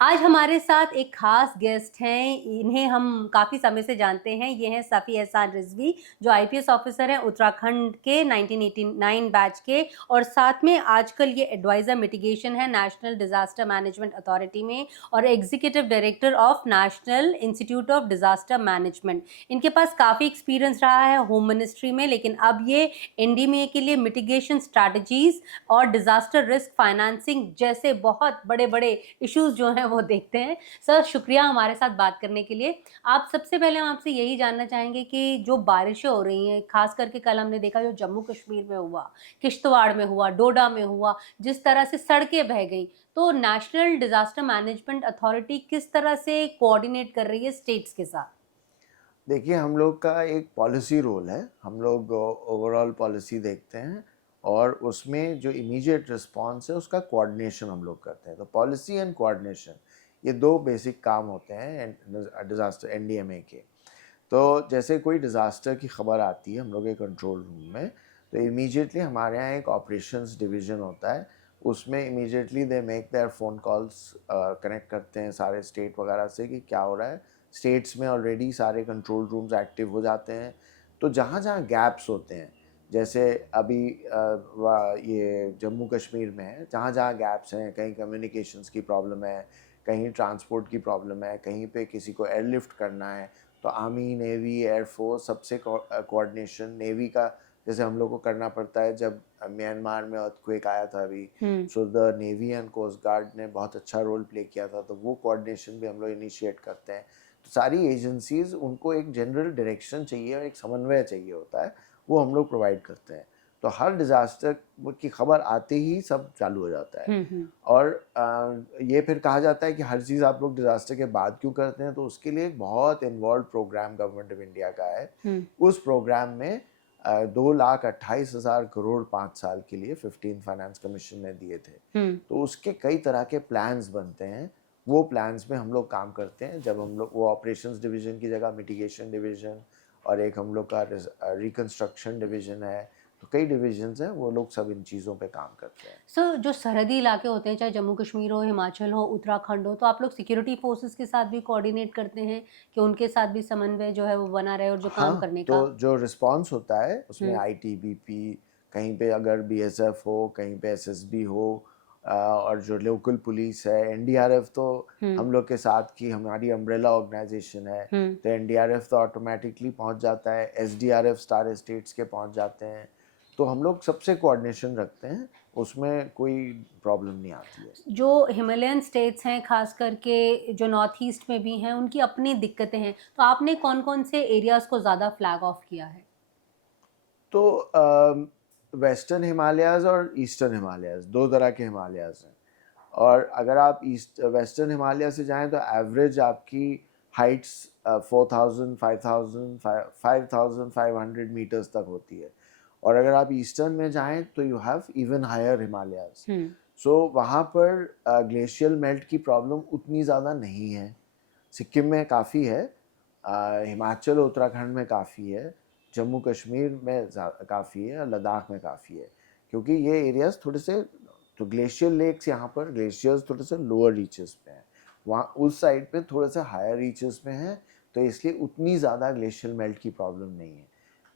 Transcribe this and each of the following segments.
आज हमारे साथ एक खास गेस्ट हैं, इन्हें हम काफ़ी समय से जानते हैं। ये हैं सफ़ी एहसान रिज़वी, जो आईपीएस ऑफ़िसर हैं उत्तराखंड के 1989 बैच के और साथ में आजकल ये एडवाइज़र मिटिगेशन है नेशनल डिज़ास्टर मैनेजमेंट अथॉरिटी में और executive director of national institute of disaster management. इनके पास काफ़ी एक्सपीरियंस रहा है होम मिनिस्ट्री में, लेकिन अब ये एनडीएमए के लिए मिटिगेशन स्ट्रैटेजीज़ और डिज़ास्टर रिस्क फाइनेंसिंग जैसे बहुत बड़े-बड़े इश्यूज़ जो हैं वो देखते हैं। सर शुक्रिया हमारे साथ बात करने के लिए। आप सबसे पहले हम आपसे यही जानना चाहेंगे कि जो बारिशें हो रही हैं, ख़ास करके कल हमने देखा जो जम्मू कश्मीर में हुआ, किश्तवाड़ में हुआ, डोडा में हुआ, जिस तरह से सड़कें बह गईं, तो नेशनल डिज़ास्टर मैनेजमेंट अथॉरिटी किस तरह से कोऑर्डिनेट कर रही है स्टेट्स के साथ? देखिए, हम लोग का एक पॉलिसी रोल है। हम लोग ओवरऑल पॉलिसी देखते हैं और उसमें जो इमीडिएट रिस्पॉन्स है उसका कोऑर्डिनेशन हम लोग करते हैं। तो पॉलिसी एंड कोऑर्डिनेशन ये 2 बेसिक काम होते हैं डिज़ास्टर एनडीएमए के। तो जैसे कोई डिज़ास्टर की खबर आती है हम लोग के कंट्रोल रूम में, तो इमीडिएटली हमारे यहाँ एक ऑपरेशंस डिवीज़न होता है। उसमें immediately they make their phone calls, connect करते हैं सारे स्टेट वगैरह से कि क्या हो रहा है। स्टेट्स में ऑलरेडी सारे कंट्रोल रूम्स एक्टिव हो जाते हैं। तो जहाँ-जहाँ गैप्स होते हैं, जैसे अभी ये जम्मू कश्मीर में है, जहाँ-जहाँ गैप्स हैं, कहीं कम्युनिकेशंस की प्रॉब्लम है, कहीं ट्रांसपोर्ट की प्रॉब्लम है, कहीं पे किसी को एयरलिफ्ट करना है, तो आर्मी, नेवी, एयरफोर्स सबसे कोऑर्डिनेशन नेवी का जैसे हम लोग को करना पड़ता है जब म्यांमार में अर्थक्वेक आया था अभी। Hmm. So the navy and coast guard ने बहुत अच्छा रोल प्ले किया था, तो वो कोऑर्डिनेशन भी हम लोग इनिशिएट करते हैं। तो सारी एजेंसीज़ उनको एक जनरल डायरेक्शन चाहिए और एक समन्वय चाहिए होता है, वो हम लोग प्रोवाइड करते हैं। तो हर डिज़ास्टर की खबर आते ही सब चालू हो जाता है। हुँ, हुँ। और ये फिर कहा जाता है कि हर चीज़ आप लोग डिज़ास्टर के बाद क्यों करते हैं, तो उसके लिए एक बहुत involve program government of India का है। हुँ। उस प्रोग्राम में 2,28,000 करोड़ 5 साल के लिए 15th फाइनेंस कमीशन ने दिए थे। हुँ। तो उसके कई तरह के प्लान्स बनते हैं। वो प्लान्स में हम लोग काम करते हैं। जब हम लोग वो ऑपरेशंस डिवीज़न की जगह मिटिगेशन डिवीज़न और एक हम लोग का रिकंस्ट्रक्शन डिवीज़न है। तो कई डिविजन्स हैं, वो लोग सब इन चीज़ों पे काम करते हैं। सर जो सरहदी इलाके होते हैं, चाहे जम्मू कश्मीर हो, हिमाचल हो, उत्तराखंड हो, तो आप लोग सिक्योरिटी फोर्सेस के साथ भी कोऑर्डिनेट करते हैं कि उनके साथ भी समन्वय जो है वो बना रहे और जो काम हाँ, करने का? तो जो रिस्पॉन्स होता है उसमें हुँ। आईटीबीपी, कहीं पे अगर बीएसएफ हो, कहीं पे एसएसबी हो, और जो लोकल पुलिस है, एनडीआरएफ तो हुँ। हम लोग के साथ की हमारी अम्ब्रेला ऑर्गेनाइजेशन है। हुँ। तो एनडीआरएफ तो ऑटोमेटिकली पहुंच जाता है, एसडीआरएफ सारे स्टेट्स के पहुंच जाते हैं। तो हम लोग सबसे कोऑर्डिनेशन रखते हैं, उसमें कोई प्रॉब्लम नहीं आती है। जो हिमालयन स्टेट्स हैं, ख़ास करके जो नॉर्थ ईस्ट में भी हैं, उनकी अपनी दिक्कतें हैं। तो आपने कौन-कौन से एरियाज़ को ज़्यादा फ्लैग ऑफ किया है? तो वेस्टर्न हिमालयाज़ और ईस्टर्न हिमालयाज़ 2 तरह के हिमालयाज़ हैं। और अगर आप ईस्ट वेस्टर्न हिमालय से जाएँ तो एवरेज आपकी हाइट्स 4000, 5000, 5500 मीटर्स तक होती है। और अगर आप ईस्टर्न में जाएँ तो you have even higher Himalayas. Hmm. So वहाँ पर ग्लेशियल मेल्ट की प्रॉब्लम उतनी ज़्यादा नहीं है। सिक्किम में काफ़ी है, हिमाचल उत्तराखंड में काफ़ी है, जम्मू कश्मीर में काफ़ी है और लद्दाख में काफ़ी है। क्योंकि ये एरियाज़ थोड़े से, तो ग्लेशियर लेक्स यहाँ पर ग्लेशियर्स थोड़े से लोअर रीचेस पे हैं। वहाँ उस साइड पे थोड़े से हायर रीचेस पे हैं, तो इसलिए उतनी ज़्यादा ग्लेशियल मेल्ट की प्रॉब्लम नहीं है।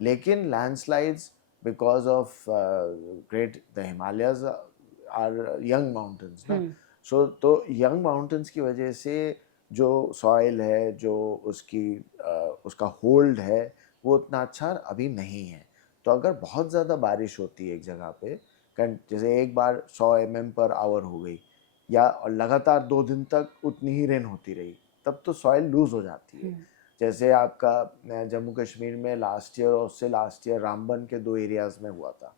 लेकिन landslides because of great the Himalayas are young mountains hmm. ना। सो तो यंग माउंटेन्स की वजह से जो सॉइल है, जो उसका होल्ड है, वो उतना अच्छा अभी नहीं है। तो अगर बहुत ज़्यादा बारिश होती है एक जगह पे, जैसे एक बार 100 पर आवर हो गई या लगातार 2 दिन तक उतनी ही रेन होती रही, तब तो सॉइल लूज़ हो जाती हुँ। है। जैसे आपका जम्मू कश्मीर में लास्ट ईयर और उससे लास्ट ईयर रामबन के 2 एरियाज़ में हुआ था।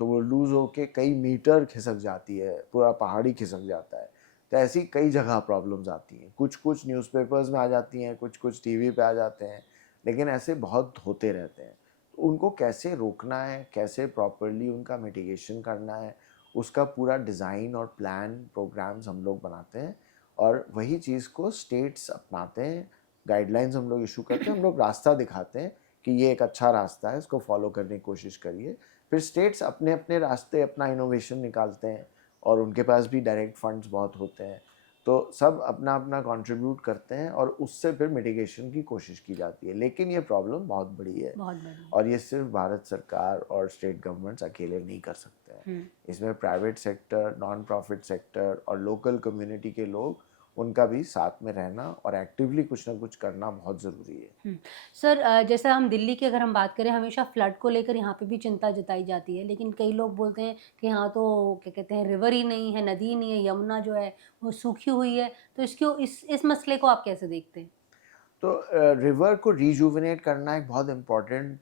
तो वो लूज़ होके कई मीटर खिसक जाती है, पूरा पहाड़ ही खिसक जाता है। तो ऐसी कई जगह प्रॉब्लम्स आती हैं। कुछ-कुछ न्यूज़पेपर्स में आ जाती हैं, कुछ-कुछ टीवी पे आ जाते हैं, लेकिन ऐसे बहुत होते रहते हैं। तो उनको कैसे रोकना है, कैसे प्रॉपर्ली उनका मिटिगेशन करना है, उसका पूरा डिज़ाइन और प्लान, प्रोग्राम्स हम लोग बनाते हैं और वही चीज़ को स्टेट्स अपनाते हैं। गाइडलाइंस हम लोग इश्यू करते हैं, हम लोग रास्ता दिखाते हैं कि ये एक अच्छा रास्ता है, इसको फॉलो करने की कोशिश करिए। फिर स्टेट्स अपने-अपने रास्ते, अपना इनोवेशन निकालते हैं और उनके पास भी डायरेक्ट फंड्स बहुत होते हैं। तो सब अपना अपना कंट्रीब्यूट करते हैं और उससे फिर मिटिगेशन की कोशिश की जाती है, लेकिन ये प्रॉब्लम बहुत बड़ी है बहुत बड़ी। और ये सिर्फ भारत सरकार और स्टेट गवर्नमेंट्स अकेले नहीं कर सकते हैं। इसमें private sector, non profit sector और लोकल कम्युनिटी के लोग, उनका भी साथ में रहना और एक्टिवली कुछ ना कुछ करना बहुत ज़रूरी है। सर जैसे हम दिल्ली की अगर हम बात करें, हमेशा फ्लड को लेकर यहाँ पे भी चिंता जताई जाती है, लेकिन कई लोग बोलते हैं कि यहाँ तो क्या कहते हैं, रिवर ही नहीं है, नदी ही नहीं है, यमुना जो है वो सूखी हुई है। तो इसको इस मसले को आप कैसे देखते हैं? तो रिवर को रिजुविनेट करना एक बहुत इम्पोर्टेंट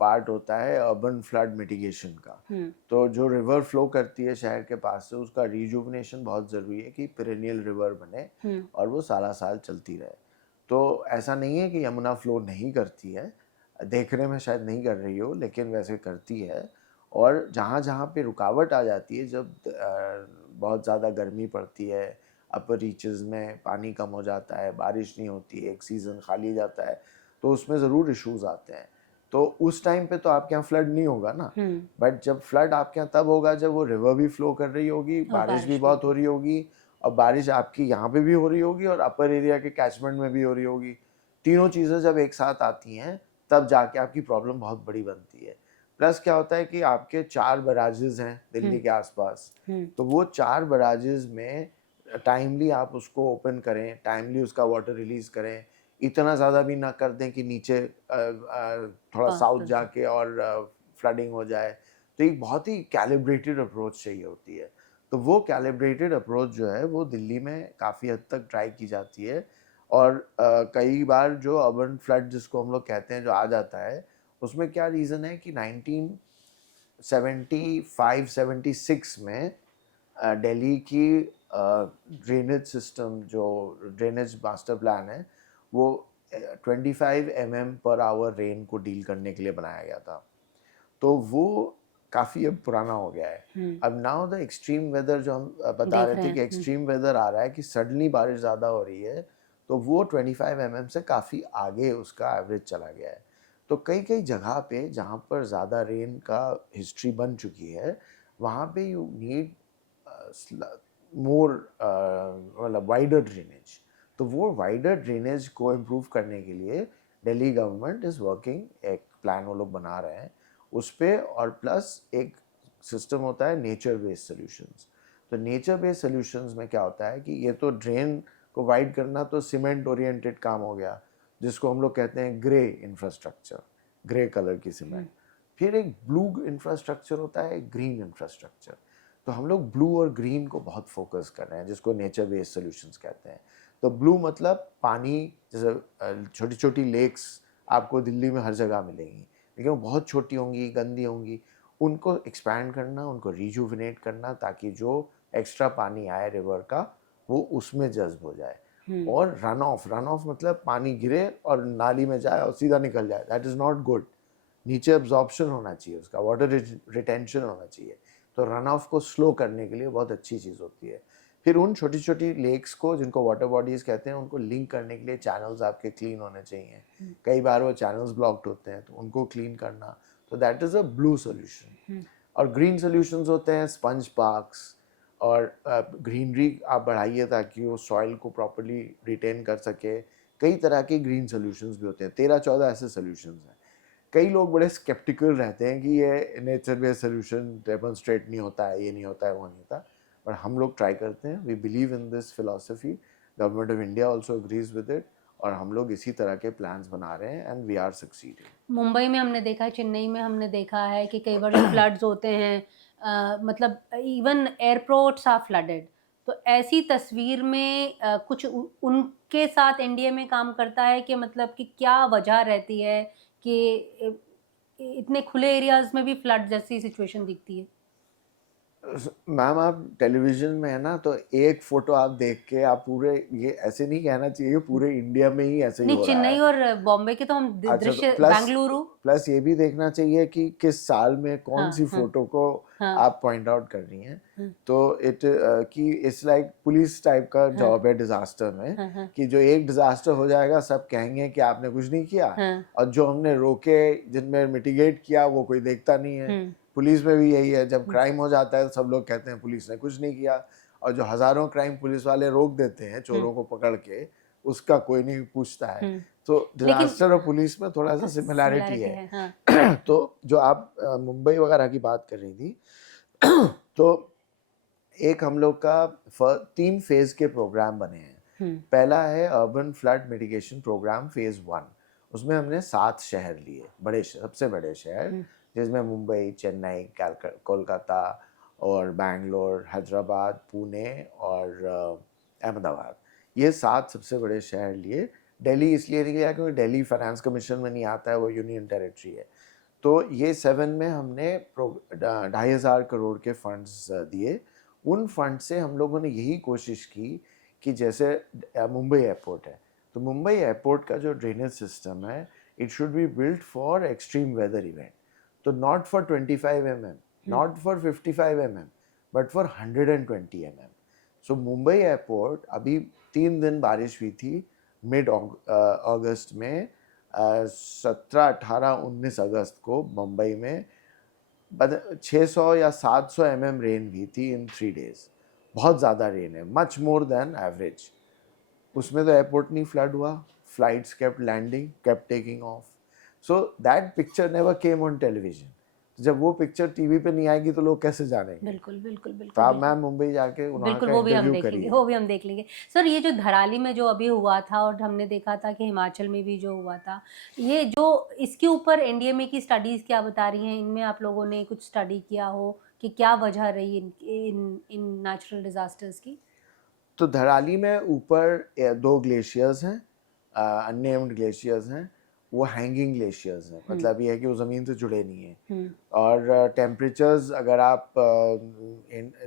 पार्ट होता है अर्बन फ्लड मिटिगेशन का। तो जो रिवर फ्लो करती है शहर के पास से, उसका रिजुविनेशन बहुत ज़रूरी है कि पेरेनियल रिवर बने और वो साला साल चलती रहे। तो ऐसा नहीं है कि यमुना फ्लो नहीं करती है, देखने में शायद नहीं कर रही हो, लेकिन वैसे करती है। और जहाँ जहाँ पे रुकावट आ जाती है, जब बहुत ज़्यादा गर्मी पड़ती है, अपर रीचेस में पानी कम हो जाता है, बारिश नहीं होती, एक सीज़न खाली जाता है, तो उसमें ज़रूर इश्यूज आते हैं। तो उस टाइम पे तो आपके यहाँ फ्लड नहीं होगा ना, बट जब फ्लड आपके यहाँ तब होगा जब वो रिवर भी फ्लो कर रही होगी, और बारिश भी बारिश बहुत हो रही होगी, और बारिश आपकी यहाँ पे भी हो रही होगी और अपर एरिया के कैचमेंट में भी हो रही होगी। तीनों चीज़ें जब एक साथ आती हैं, तब जाके आपकी प्रॉब्लम बहुत बड़ी बनती है। प्लस क्या होता है कि आपके 4 बराजेस हैं दिल्ली के आसपास, तो वो 4 बराजेस में टाइमली आप उसको ओपन करें, टाइमली उसका वाटर रिलीज करें, इतना ज़्यादा भी ना कर दें कि नीचे थोड़ा साउथ जाके और फ्लडिंग हो जाए। तो एक बहुत ही कैलिब्रेटेड अप्रोच चाहिए होती है। तो वो कैलिब्रेटेड अप्रोच जो है वो दिल्ली में काफ़ी हद तक ट्राई की जाती है। और कई बार जो अर्बन फ्लड जिसको हम लोग कहते हैं जो आ जाता है, उसमें क्या रीज़न है कि 1975-76 में दिल्ली की ड्रेनेज सिस्टम, जो ड्रेनेज मास्टर प्लान है, वो 25 पर आवर रेन को डील करने के लिए बनाया गया था। तो वो काफ़ी अब पुराना हो गया है। अब नाउ द एक्सट्रीम वेदर, जो हम बता रहे थे कि एक्सट्रीम वेदर आ रहा है, कि सडनली बारिश ज़्यादा हो रही है, तो वो 25 से काफ़ी आगे उसका एवरेज चला गया है। तो कई कई जगह पे जहाँ पर ज़्यादा रेन का हिस्ट्री बन चुकी है, वहाँ पे यू नीड मोर मतलब वाइडर ड्रेनेज। तो वो वाइडर ड्रेनेज को इम्प्रूव करने के लिए दिल्ली गवर्नमेंट इज़ वर्किंग, एक प्लान वो लोग बना रहे हैं उस पर। और प्लस एक सिस्टम होता है नेचर बेस्ड सॉल्यूशंस। तो नेचर बेस्ड सॉल्यूशंस में क्या होता है कि ये तो ड्रेन को वाइड करना तो सीमेंट ओरिएंटेड काम हो गया, जिसको हम लोग कहते हैं ग्रे इंफ्रास्ट्रक्चर, ग्रे कलर की सीमेंट। फिर एक ब्लू इंफ्रास्ट्रक्चर होता है, ग्रीन इंफ्रास्ट्रक्चर। तो हम लोग ब्लू और ग्रीन को बहुत फोकस कर रहे हैं, जिसको नेचर बेस्ड सॉल्यूशंस कहते हैं। तो ब्लू मतलब पानी, जैसे छोटी छोटी लेक्स आपको दिल्ली में हर जगह मिलेंगी, लेकिन वो बहुत छोटी होंगी, गंदी होंगी। उनको एक्सपैंड करना, उनको रिजुविनेट करना, ताकि जो एक्स्ट्रा पानी आए रिवर का, वो उसमें जज्ब हो जाए। और रन ऑफ मतलब पानी गिरे और नाली में जाए और सीधा निकल जाए, दैट इज़ नॉट गुड। नीचे एब्जॉर्प्शन होना चाहिए, उसका वाटर रिटेंशन होना चाहिए। तो रन ऑफ को स्लो करने के लिए बहुत अच्छी चीज़ होती है। फिर उन छोटी छोटी लेक्स को, जिनको वाटर बॉडीज़ कहते हैं, उनको लिंक करने के लिए चैनल्स आपके क्लीन होने चाहिए। कई बार वो चैनल्स ब्लॉक्ड होते हैं, तो उनको क्लीन करना, तो that is a blue solution. और ग्रीन सोल्यूशंस होते हैं स्पंज पार्क्स, और ग्रीनरी आप बढ़ाइए ताकि वो सॉइल को प्रॉपर्ली रिटेन कर सके। कई तरह के ग्रीन सोल्यूशंस भी होते हैं, 13-14 ऐसे सोल्यूशंस हैं। कई लोग बड़े स्केप्टिकल रहते हैं कि ये नेचर बेस्ड सोल्यूशन डेमोन्स्ट्रेट नहीं होता है, ये नहीं होता है, वो नहीं होता, पर हम लोग ट्राई करते हैं। We believe in this philosophy, government of India also agrees with it, और हम लोग इसी तरह के प्लान्स बना रहे हैं and we are succeeding. Mumbai में हमने देखा है, चेन्नई में हमने देखा है कि कई बार जो फ्लड्स होते हैं, मतलब इवन एयरपोर्ट्स आर फ्लडेड। तो ऐसी तस्वीर में कुछ उनके साथ एनडीए में काम करता है कि मतलब कि क्या वजह रहती है कि इतने खुले एरियाज में भी फ्लड जैसी सिचुएशन दिखती है? मैम, आप टेलीविजन में है ना, तो एक फोटो आप देख के आप पूरे, ये ऐसे नहीं कहना चाहिए पूरे इंडिया में ही ऐसे ही नहीं, हो रहा चेन्नई है। और बॉम्बे के तो हम अच्छा, तो दृश्य, प्लस बेंगलुरु। प्लस ये भी देखना चाहिए कि किस साल में कौन सी फोटो को हाँ, आप पॉइंट आउट कर रही हैं। तो कि इट्स लाइक पुलिस टाइप का जॉब है डिजास्टर में, कि जो एक डिजास्टर हो जाएगा सब कहेंगे कि आपने कुछ नहीं किया, और जो हमने रोके, जिनमें मिटिगेट किया, वो कोई देखता नहीं है। पुलिस में भी यही है, जब क्राइम हो जाता है तो सब लोग कहते हैं पुलिस ने कुछ नहीं किया, और जो हजारों क्राइम पुलिस वाले रोक देते हैं चोरों को पकड़ के, उसका कोई नहीं पूछता है। तो लेकिन डिजास्टर और पुलिस में थोड़ा सा सिमिलैरिटी सिमिलैरिटी है। है, हाँ। तो जो आप मुंबई वगैरह की बात कर रही थी, तो एक हम लोग का 3 फेज के प्रोग्राम बने हैं। पहला है urban flood mitigation programme phase 1। उसमें हमने 7 शहर लिए, सबसे बड़े शहर, जिसमें मुंबई, चेन्नई, कोलकाता और बैंगलोर, हैदराबाद, पुणे और अहमदाबाद, ये 7 सबसे बड़े शहर लिए। दिल्ली इसलिए नहीं लिया क्योंकि दिल्ली फाइनेंस कमीशन में नहीं आता है, वो यूनियन टेरिटरी है। तो ये 7 में हमने 2,500 करोड़ के फंड्स दिए। उन फंड से हम लोगों ने यही कोशिश की कि जैसे मुंबई एयरपोर्ट है, तो मुंबई एयरपोर्ट का जो ड्रेनेज सिस्टम है, it should be built for extreme weather event. तो not for 25 mm, not for 55 mm, but for 120 mm। So Mumbai airport, अभी 3 दिन बारिश हुई थी मिड अगस्त में, 17, 18, 19 अगस्त को मुंबई में 600 या 700 mm रेन हुई थी इन 3 days। बहुत ज़्यादा रेन है, मच मोर देन एवरेज। उसमें तो एयरपोर्ट नहीं फ्लड हुआ, flights kept landing, kept taking off. So that picture never came on television. जब वो पिक्चर टीवी पे नहीं आएगी तो लोग कैसे जानेंगे? बिल्कुल बिल्कुल तो बिल्कुल आप बिल्कुल मैम मुंबई जाके वहाँ बिल्कुल, का वो भी हम इंटरव्यू देखेंगे, करिए। वो भी हम देख लेंगे। सर, ये जो धराली में जो अभी हुआ था और हमने देखा था कि हिमाचल में भी जो हुआ था, ये जो इसके ऊपर एनडीएमए की स्टडीज़ क्या बता रही हैं? इनमें आप लोगों ने कुछ स्टडी किया हो कि क्या वजह रही इन नेचुरल डिज़ास्टर्स की? तो धराली में ऊपर 2 ग्लेशियर्स हैं, अननेम्ड ग्लेशियर्स हैं। वो हैंगिंग ग्लेशियर्स हैं, मतलब ये है कि वो ज़मीन से जुड़े नहीं हैं। और टेम्परेचर्स अगर आप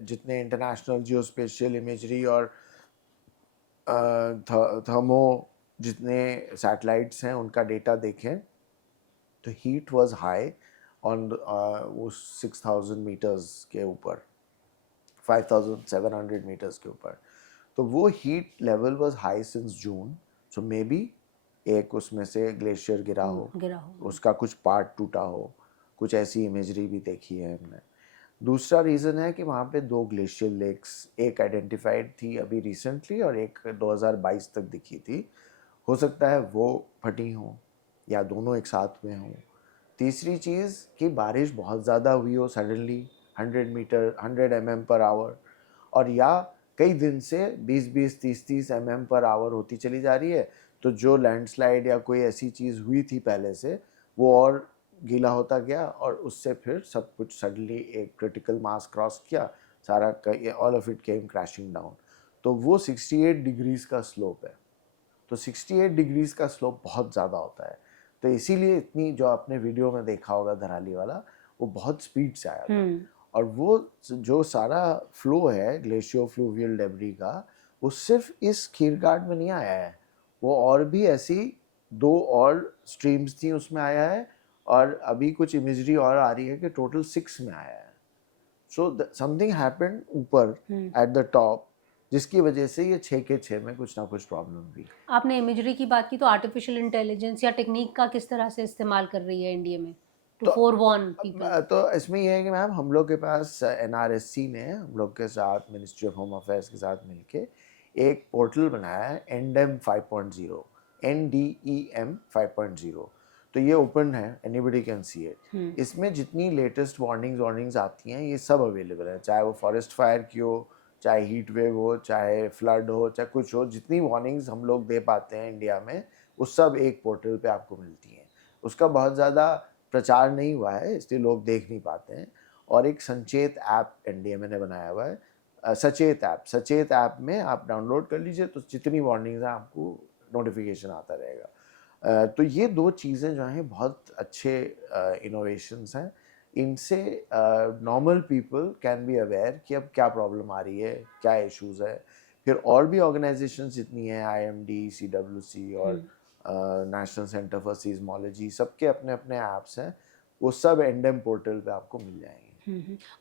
जितने इंटरनेशनल जियोस्पेशियल इमेजरी और थर्मो जितने सैटेलाइट्स हैं उनका डेटा देखें, तो हीट वाज हाई ऑन वो 6,000 मीटर्स के ऊपर, 5,700 मीटर्स के ऊपर। तो वो heat level was high since June. So may be एक उसमें से ग्लेशियर गिरा हो, गिरा हो। उसका कुछ पार्ट टूटा हो, कुछ ऐसी इमेजरी भी देखी है हमने। दूसरा रीज़न है कि वहाँ पे 2 ग्लेशियर लेक्स, एक आइडेंटिफाइड थी अभी रिसेंटली और एक 2022 तक दिखी थी। हो सकता है वो फटी हों या दोनों एक साथ में हों। तीसरी चीज़ कि बारिश बहुत ज़्यादा हुई हो सडनली, 100 mm पर आवर, और या कई दिन से 20-20, 30-30 mm पर आवर होती चली जा रही है। तो जो लैंडस्लाइड या कोई ऐसी चीज़ हुई थी पहले से, वो और गीला होता गया और उससे फिर सब कुछ सडनली एक क्रिटिकल मास क्रॉस किया, सारा all of it came crashing down. तो वो 68 डिग्रीज़ का स्लोप है। तो 68 डिग्रीज का स्लोप बहुत ज़्यादा होता है। तो इसीलिए इतनी, जो आपने वीडियो में देखा होगा धराली वाला, वो बहुत स्पीड से आया था। और वो जो सारा फ्लो है ग्लेशियो फ्लूवियल डेब्री का, वो सिर्फ इस खीरघाट में नहीं आया है, वो और भी ऐसी 2 और स्ट्रीम्स थी उसमें आया है, और अभी कुछ इमेजरी और आ रही है कि टोटल 6 में आया है। सो समथिंग हैपेंड ऊपर एट द टॉप, जिसकी वजह से ये 6 के 6 में कुछ ना कुछ प्रॉब्लम हुई। आपने इमेजरी की बात की, तो आर्टिफिशियल इंटेलिजेंस या टेक्निक का किस तरह से इस्तेमाल कर रही है एनडीएमए टू तो फोरवॉर्न पीपल? तो इसमें यह है कि मैम हम लोग के पास एनआरएससी ने हम लोग के साथ, मिनिस्ट्री ऑफ होम अफेयर्स के साथ मिलके एक पोर्टल बनाया है, NDEM 5.0, NDEM 5.0। तो ये ओपन है, एनीबडी कैन सी इट। इसमें जितनी लेटेस्ट वार्निंग्स आती हैं ये सब अवेलेबल है, चाहे वो फॉरेस्ट फायर की हो, चाहे हीट वेव हो, चाहे फ्लड हो, चाहे कुछ हो, जितनी वार्निंग्स हम लोग दे पाते हैं इंडिया में, वो सब एक पोर्टल पे आपको मिलती हैं। उसका बहुत ज़्यादा प्रचार नहीं हुआ है इसलिए लोग देख नहीं पाते हैं। और एक संचेत ऐप एनडीएमए ने बनाया हुआ है, सचेत ऐप में आप डाउनलोड कर लीजिए, तो जितनी वार्निंग्स हैं आपको नोटिफिकेशन आता रहेगा। तो ये 2 चीज़ें जो हैं बहुत अच्छे इनोवेशंस हैं। इनसे normal people can be aware कि अब क्या प्रॉब्लम आ रही है, क्या इश्यूज़ है। फिर और भी ऑर्गेनाइजेशंस जितनी हैं, IMD, CWC और नेशनल सेंटर फॉर सीज़मोलॉजी, सबके अपने अपने ऐप्स हैं, वो सब एंडेम पोर्टल पे आपको मिल जाएंगे।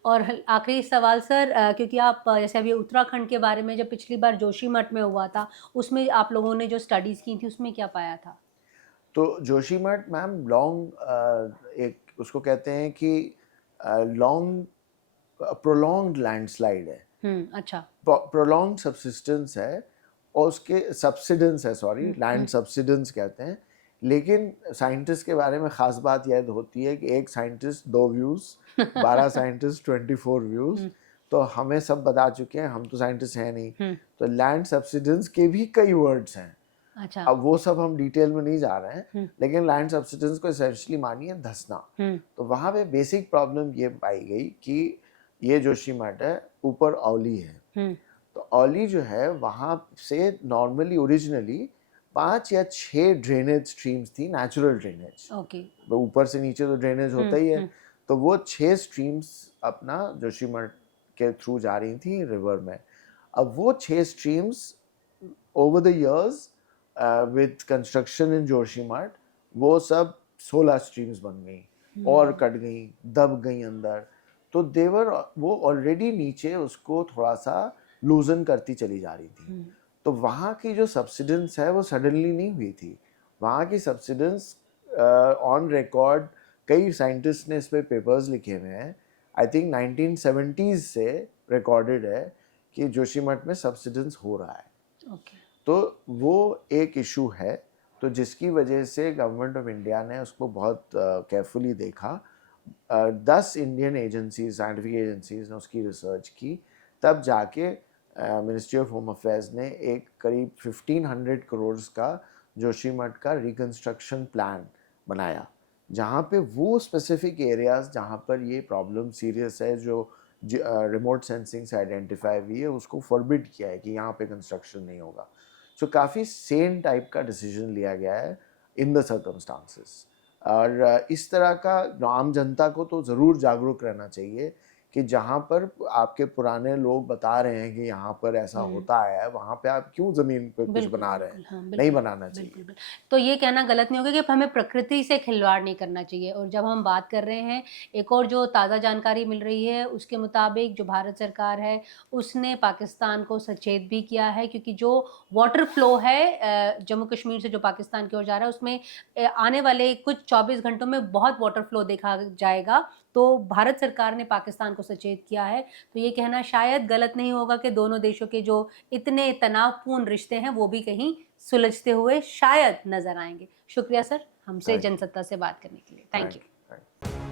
और आखिरी सवाल सर, क्योंकि आप जैसे अभी उत्तराखंड के बारे में जब पिछली बार जोशीमठ में हुआ था, उसमें आप लोगों ने जो स्टडीज़ की थी उसमें क्या पाया था? तो जोशीमठ मैम एक उसको कहते हैं कि लॉन्ग प्रोलॉन्ग्ड लैंडस्लाइड है। अच्छा। प्रोलॉन्ग सब्सिस्टेंस है और उसके सब्सिडेंस है, सॉरी, लैंड सब्सिडेंस कहते हैं। लेकिन साइंटिस्ट के बारे में ख़ास बात यह होती है कि एक साइंटिस्ट 2 व्यूज़, 12 साइंटिस्ट 24 व्यूज़। तो हमें सब बता चुके हैं, हम तो साइंटिस्ट हैं नहीं। तो लैंड सब्सिडेंस के भी कई वर्ड्स हैं। अच्छा। अब वो सब हम डिटेल में नहीं जा रहे हैं, लेकिन लैंड सब्सिडेंस को एसेंशियली मानिए धंसना। तो वहाँ पे बेसिक प्रॉब्लम ये पाई गई कि ये जोशीमठ है, ऊपर औली है। तो औली जो है वहाँ से नॉर्मली ओरिजिनली 5 या 6 ड्रेनेज स्ट्रीम्स थी, नेचुरल ड्रेनेज। ओके। ऊपर से नीचे तो ड्रेनेज होता ही है। तो वो 6 स्ट्रीम्स अपना जोशीमठ के थ्रू जा रही थी रिवर में। अब वो 6 streams over the years with construction इन जोशीमठ वो सब 16 स्ट्रीम्स बन गई और कट गई, दब गई अंदर। तो देवर वो ऑलरेडी नीचे उसको थोड़ा सा लूजन करती चली जा रही थी। तो वहाँ की जो सब्सिडेंस है वो सडनली नहीं हुई थी। वहाँ की सब्सिडेंस ऑन रिकॉर्ड कई साइंटिस्ट ने इस पे पेपर्स लिखे हुए हैं, आई थिंक 1970s से रिकॉर्डेड है कि जोशीमठ में सब्सिडेंस हो रहा है। ओके। तो वो एक इशू है, तो जिसकी वजह से गवर्नमेंट ऑफ इंडिया ने उसको बहुत केयरफुली देखा। 10 इंडियन एजेंसीज, साइंटिफिक एजेंसीज ने उसकी रिसर्च की, तब जाके मिनिस्ट्री ऑफ होम अफेयर्स ने एक करीब 1500 करोड़ का जोशीमठ का रिकंस्ट्रक्शन प्लान बनाया, जहाँ पे वो स्पेसिफिक एरियाज जहाँ पर ये प्रॉब्लम सीरियस है, जो रिमोट सेंसिंग से आइडेंटिफाई हुई है, उसको फॉरबिड किया है कि यहाँ पे कंस्ट्रक्शन नहीं होगा। सो काफ़ी सेम टाइप का डिसीजन लिया गया है इन द सर्कमस्टांसेस। और इस तरह का आम जनता को तो ज़रूर जागरूक रहना चाहिए कि जहाँ पर आपके पुराने लोग बता रहे हैं कि यहाँ पर ऐसा होता है, वहाँ पे आप क्यों ज़मीन पे कुछ बिल्कुल, बना रहे बिल्कुल, हैं? हाँ, नहीं बिल्कुल, बनाना चाहिए। बिल्कुल, बिल्कुल। तो ये कहना गलत नहीं होगा कि हमें प्रकृति से खिलवाड़ नहीं करना चाहिए। और जब हम बात कर रहे हैं, एक और जो ताज़ा जानकारी मिल रही है, उसके मुताबिक जो भारत सरकार है, उसने पाकिस्तान को सचेत भी किया है, क्योंकि जो वाटर फ्लो है जम्मू कश्मीर से जो पाकिस्तान की ओर जा रहा है, उसमें आने वाले कुछ 24 घंटों में बहुत वाटर फ्लो देखा जाएगा। तो भारत सरकार ने पाकिस्तान को सचेत किया है। तो ये कहना शायद गलत नहीं होगा कि दोनों देशों के जो इतने तनावपूर्ण रिश्ते हैं वो भी कहीं सुलझते हुए शायद नजर आएंगे। शुक्रिया सर, हमसे थैंक यू, जनसत्ता से बात करने के लिए। Thank thank you. You, thank you.